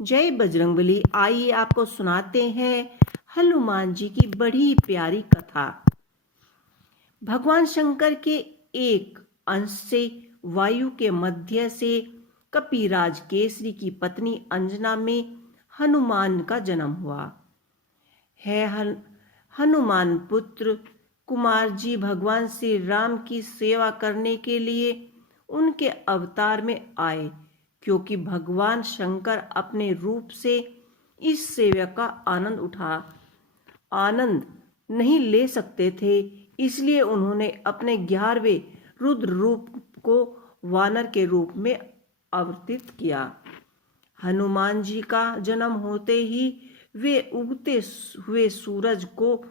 जय बजरंगबली। आइए आपको सुनाते हैं हनुमान जी की बड़ी प्यारी कथा। भगवान शंकर के एक अंश से वायु के मध्य से कपिराज केसरी की पत्नी अंजना में हनुमान का जन्म हुआ है। हनुमान पुत्र कुमार जी भगवान श्री राम की सेवा करने के लिए उनके अवतार में आए, क्योंकि भगवान शंकर अपने रूप से इस सेवा का आनंद नहीं ले सकते थे। इसलिए उन्होंने अपने 11वें रुद्र रूप को वानर के रूप में अवतरित किया। हनुमान जी का जन्म होते ही वे उगते हुए सूरज को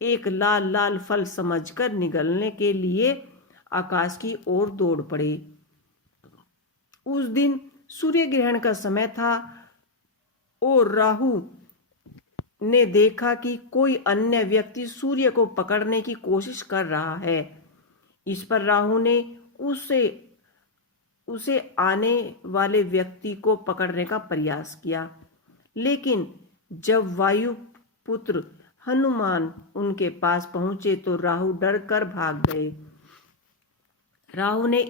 एक लाल लाल फल समझकर निगलने के लिए आकाश की ओर दौड़ पड़े। उस दिन सूर्य ग्रहण का समय था और राहु ने देखा कि कोई अन्य व्यक्ति सूर्य को पकड़ने की कोशिश कर रहा है। इस पर राहु ने उसे आने वाले व्यक्ति को पकड़ने का प्रयास किया, लेकिन जब वायु पुत्र हनुमान उनके पास पहुंचे तो राहु डर कर भाग गए। राहु ने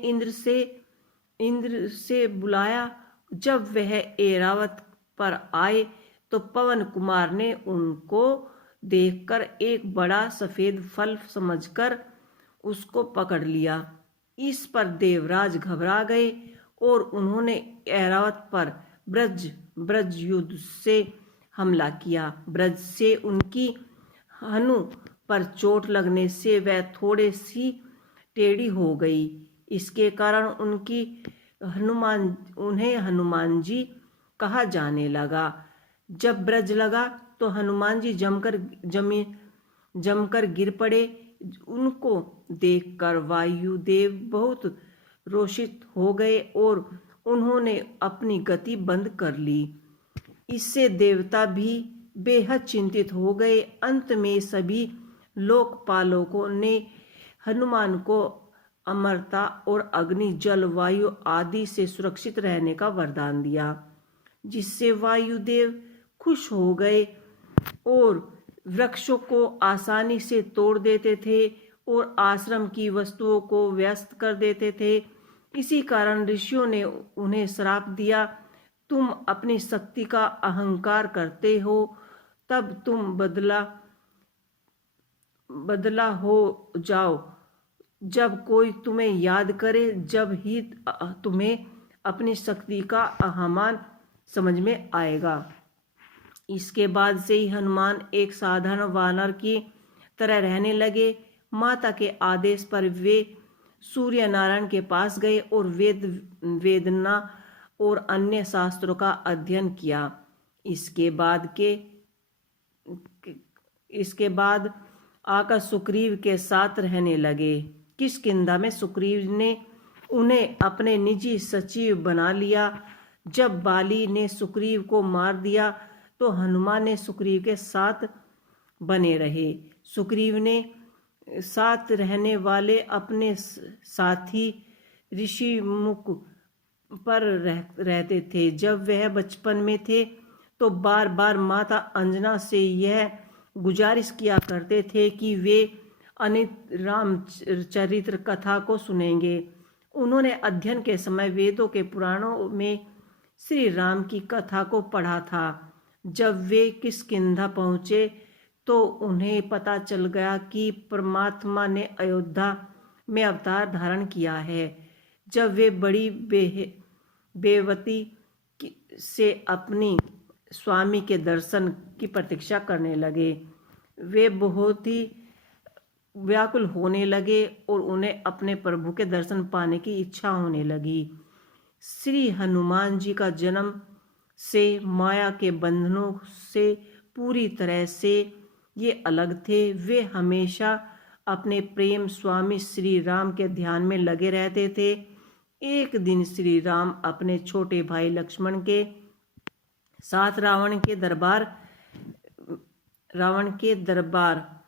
इंद्र से बुलाया। जब वह ऐरावत पर आए तो पवन कुमार ने उनको देखकर एक बड़ा सफेद फल समझकर उसको पकड़ लिया। इस पर देवराज घबरा गए और उन्होंने ऐरावत पर ब्रज युद्ध से हमला किया। ब्रज से उनकी हनु पर चोट लगने से वह थोड़ी सी टेढ़ी हो गई। इसके कारण उन्हें हनुमान जी कहा जाने लगा। जब ब्रज लगा तो हनुमान जी जमकर गिर पड़े। उनको देखकर वायुदेव बहुत रोषित हो गए और उन्होंने अपनी गति बंद कर ली। इससे देवता भी बेहद चिंतित हो गए। अंत में सभी लोकपालों ने हनुमान को अमरता और अग्नि जल वायु आदि से सुरक्षित रहने का वरदान दिया, जिससे वायुदेव खुश हो गए और वृक्षों को आसानी से तोड़ देते थे और आश्रम की वस्तुओं को व्यस्त कर देते थे। इसी कारण ऋषियों ने उन्हें श्राप दिया, तुम अपनी शक्ति का अहंकार करते हो, तब तुम बदला हो जाओ। जब कोई तुम्हें याद करे, जब ही तुम्हें अपनी शक्ति का अहमान समझ में आएगा। इसके बाद से ही हनुमान एक साधारण वानर की तरह रहने लगे। माता के आदेश पर वे सूर्य नारायण के पास गए और वेदना और अन्य शास्त्रों का अध्ययन किया। इसके बाद आकर सुग्रीव के साथ रहने लगे। किष्किंधा में सुग्रीव ने उन्हें अपने निजी सचिव बना लिया। जब बाली ने सुग्रीव को मार दिया तो हनुमान ने सुग्रीव के साथ बने रहे। सुग्रीव ने साथ रहने वाले अपने साथी ऋषि मुख पर रहते थे। जब वह बचपन में थे तो बार बार माता अंजना से यह गुजारिश किया करते थे कि वे अनित रामचरित्र कथा को सुनेंगे। उन्होंने अध्ययन के समय वेदों के पुराणों में श्री राम की कथा को पढ़ा था। जब वे किष्किंधा पहुँचे तो उन्हें पता चल गया कि परमात्मा ने अयोध्या में अवतार धारण किया है। जब वे बड़ी बेवती से अपनी स्वामी के दर्शन की प्रतीक्षा करने लगे, वे बहुत ही व्याकुल होने लगे और उन्हें अपने प्रभु के दर्शन पाने की इच्छा होने लगी। श्री हनुमान जी का जन्म से माया के बंधनों से पूरी तरह से ये अलग थे। वे हमेशा अपने प्रेम स्वामी श्री राम के ध्यान में लगे रहते थे। एक दिन श्री राम अपने छोटे भाई लक्ष्मण के साथ रावण के दरबार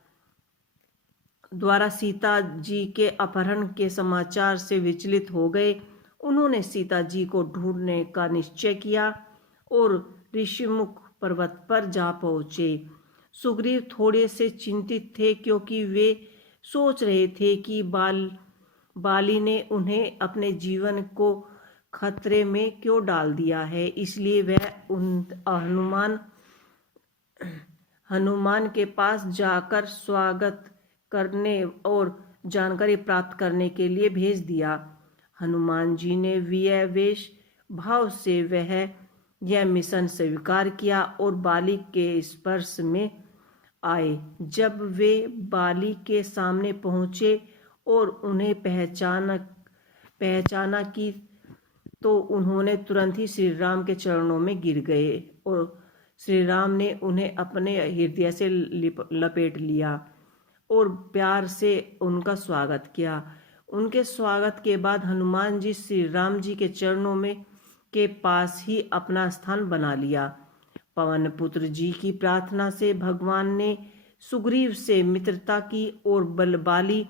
द्वारा सीता जी के अपहरण के समाचार से विचलित हो गए। उन्होंने सीता जी को ढूंढने का निश्चय किया और ऋषिमुख पर्वत पर जा पहुँचे। सुग्रीव थोड़े से चिंतित थे क्योंकि वे सोच रहे थे कि बाली ने उन्हें अपने जीवन को खतरे में क्यों डाल दिया है। इसलिए वह हनुमान के पास जाकर स्वागत करने और जानकारी प्राप्त करने के लिए भेज दिया। हनुमान जी ने विनयवेश भाव से यह मिशन स्वीकार किया और बाली के स्पर्श में आए। जब वे बाली के सामने पहुँचे और उन्हें पहचाना कि तो उन्होंने तुरंत ही श्री राम के चरणों में गिर गए और श्री राम ने उन्हें अपने हृदय से लपेट लिया और प्यार से उनका स्वागत किया। उनके स्वागत के बाद हनुमान जी श्री राम जी के चरणों में के पास ही अपना स्थान बना लिया। पवन पुत्र जी की प्रार्थना से भगवान ने सुग्रीव से मित्रता की और बाली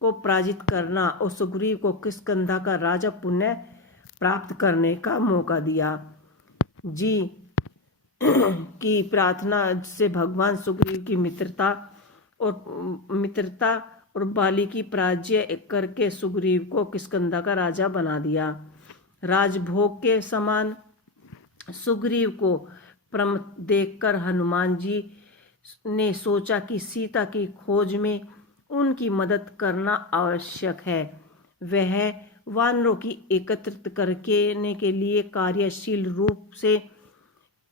को पराजित करना और सुग्रीव को किष्किंधा का राजा पुण्य प्राप्त करने का मौका दिया। जी की प्रार्थना से भगवान सुग्रीव की मित्रता और बाली की पराजय करके सुग्रीव को किष्किंधा का राजा बना दिया। राजभोग के समान सुग्रीव को प्रम देखकर हनुमान जी ने सोचा कि सीता की खोज में उनकी मदद करना आवश्यक है। वह वानरों की एकत्रित करने के लिए कार्यशील रूप से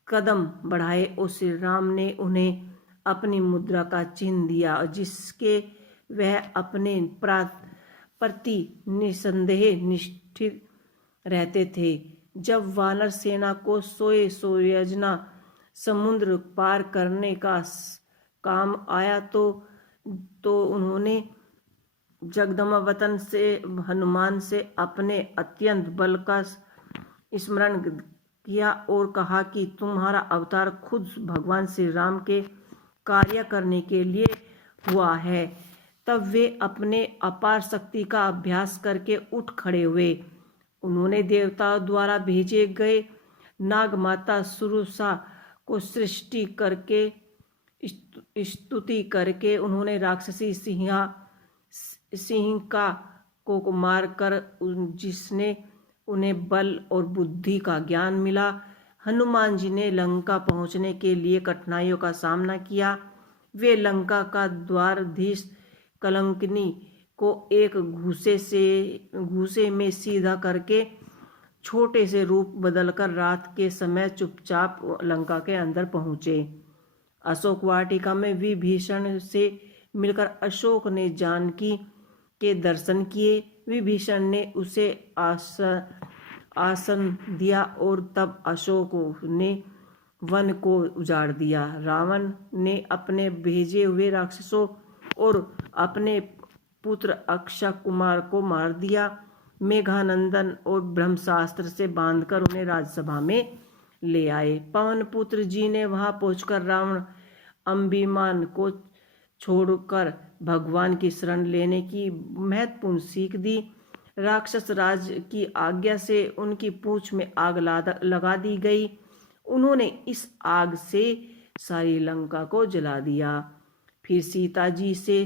कदम बढ़ाए और श्री राम ने उन्हें अपनी मुद्रा का चिन्ह दिया, जिसके वह अपने प्रति निसंदेह निष्ठित रहते थे। जब वानर सेना को सोयजना समुद्र पार करने का काम आया तो उन्होंने जगदम्बावतन से हनुमान से अपने अत्यंत बल का स्मरण किया और कहा कि तुम्हारा अवतार खुद भगवान श्री राम के कार्य करने के लिए हुआ है। तब वे अपने अपार शक्ति का अभ्यास करके उठ खड़े हुए। उन्होंने देवताओं द्वारा भेजे गए नागमाता सुरुषा को सृष्टि करके स्तुति करके उन्होंने राक्षसी सिंहिका को मारकर जिसने उन्हें बल और बुद्धि का ज्ञान मिला। हनुमान जी ने लंका पहुंचने के लिए कठिनाइयों का सामना किया। वे लंका का द्वाराधीश कलंकिनी को एक घूसे में सीधा करके छोटे से रूप बदलकर रात के समय चुपचाप लंका के अंदर पहुंचे। अशोक वाटिका में विभीषण से मिलकर अशोक ने जानकी के दर्शन किए। विभीषण ने उसे आसन दिया और तब अशोक ने वन को उजाड़ दिया। रावण ने अपने भेजे हुए राक्षसों और अपने पुत्र अक्षय कुमार को मार दिया। मेघानंदन और ब्रह्मास्त्र से बांधकर उन्हें राज्यसभा में ले आए। पवन पुत्र जी ने वहां पहुंचकर रावण अभिमान को छोड़कर भगवान की शरण लेने की महत्वपूर्ण सीख दी। राक्षस राज की आज्ञा से उनकी पूंछ में आग लगा दी गई। उन्होंने इस आग से सारी लंका को जला दिया। फिर सीता जी से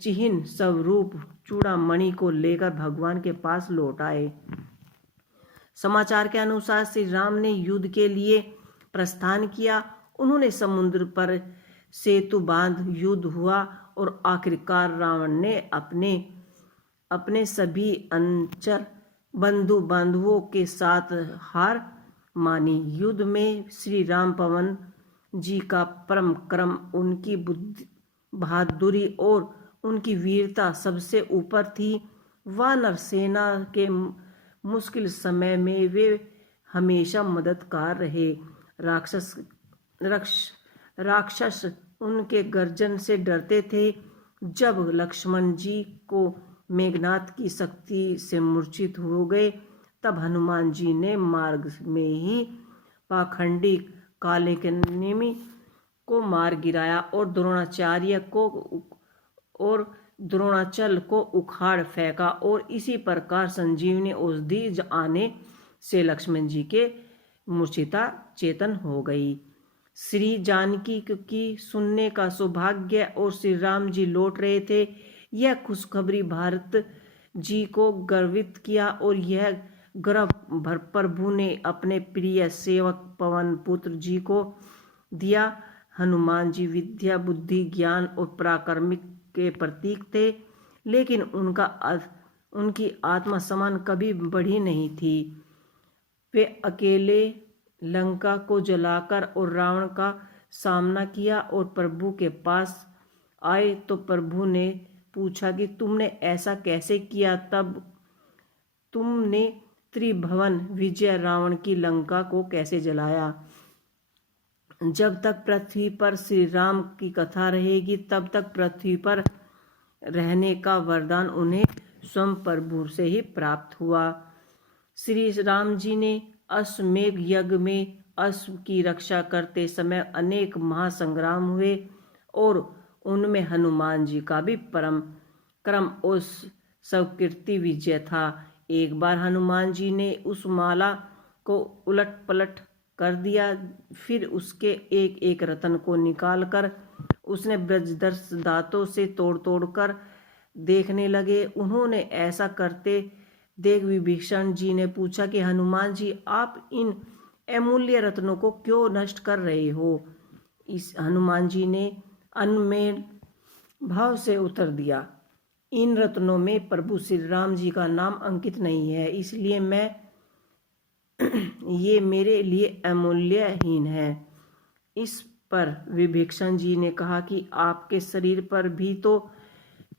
चिन्ह स्वरूप चूड़ामणि को लेकर भगवान के पास लौट आए। समाचार के अनुसार श्री राम ने युद्ध के लिए प्रस्थान किया। उन्होंने समुद्र पर सेतु बांध युद्ध हुआ और आखिरकार रावण ने अपने सभी अनुचर बंधु बांधवों के साथ हार मानी। युद्ध में श्री राम पवन जी का परम क्रम, उनकी बहादुरी और उनकी वीरता सबसे ऊपर थी। वानर सेना के मुश्किल समय में वे हमेशा मददगार रहे। राक्षस उनके गर्जन से डरते थे। जब लक्ष्मण जी को मेघनाथ की शक्ति से मूर्छित हो गए तब हनुमान जी ने मार्ग में ही पाखंडी कालिनेमि को मार गिराया और द्रोणाचल को उखाड़ फेंका और इसी प्रकार संजीवनी औषधि आने से लक्ष्मण जी के मूर्छिता चेतन हो गई। श्री जानकी की सुनने का सौभाग्य और श्री राम जी लौट रहे थे। यह खुशखबरी भारत जी को गर्वित किया और यह गर्व भर प्रभु ने अपने प्रिय सेवक पवन पुत्र जी को दिया। हनुमान जी विद्या बुद्धि ज्ञान और पराक्रम के प्रतीक थे, लेकिन उनकी आत्मा समान कभी बढ़ी नहीं थी। वे अकेले लंका को जलाकर और रावण का सामना किया और प्रभु के पास आए तो प्रभु ने पूछा कि तुमने ऐसा कैसे किया। तब तुमने त्रिभुवन विजय रावण की लंका को कैसे जलाया। जब तक पृथ्वी पर श्री राम की कथा रहेगी तब तक पृथ्वी पर रहने का वरदान उन्हें स्वयं प्रभु से ही प्राप्त हुआ। श्री राम जी ने अश्वमेध यज्ञ में अश्व की रक्षा करते समय अनेक महासंग्राम हुए और उनमें हनुमान जी का भी परम क्रम और स्वकीर्ति विजय था। एक बार हनुमान जी ने उस माला को उलट पलट कर दिया, फिर उसके एक एक रत्न को निकालकर उसने ब्रजदर्श दांतों से तोड़ तोड़ कर देखने लगे। उन्होंने ऐसा करते देख विभीषण जी ने पूछा कि हनुमान जी, आप इन अमूल्य रत्नों को क्यों नष्ट कर रहे हो। इस हनुमान जी ने अनमेल भाव से उत्तर दिया, इन रत्नों में प्रभु श्री राम जी का नाम अंकित नहीं है, इसलिए ये मेरे लिए अमूल्यहीन है। इस पर विभीषण जी ने कहा कि आपके शरीर पर भी तो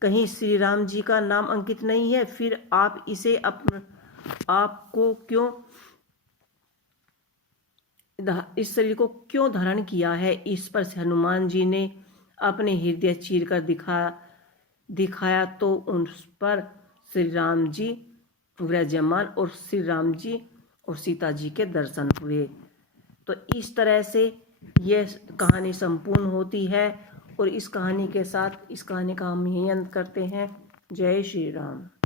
कहीं श्री राम जी का नाम अंकित नहीं है, फिर आप इसे आपको क्यों इस शरीर को क्यों धारण किया है। इस पर हनुमान जी ने अपने हृदय चीर कर दिखाया तो उस पर श्री राम जी विराजमान और श्री राम जी और सीता जी के दर्शन हुए। तो इस तरह से यह कहानी संपूर्ण होती है और इस कहानी के साथ इस कहानी का हम यही अंत करते हैं। जय श्री राम।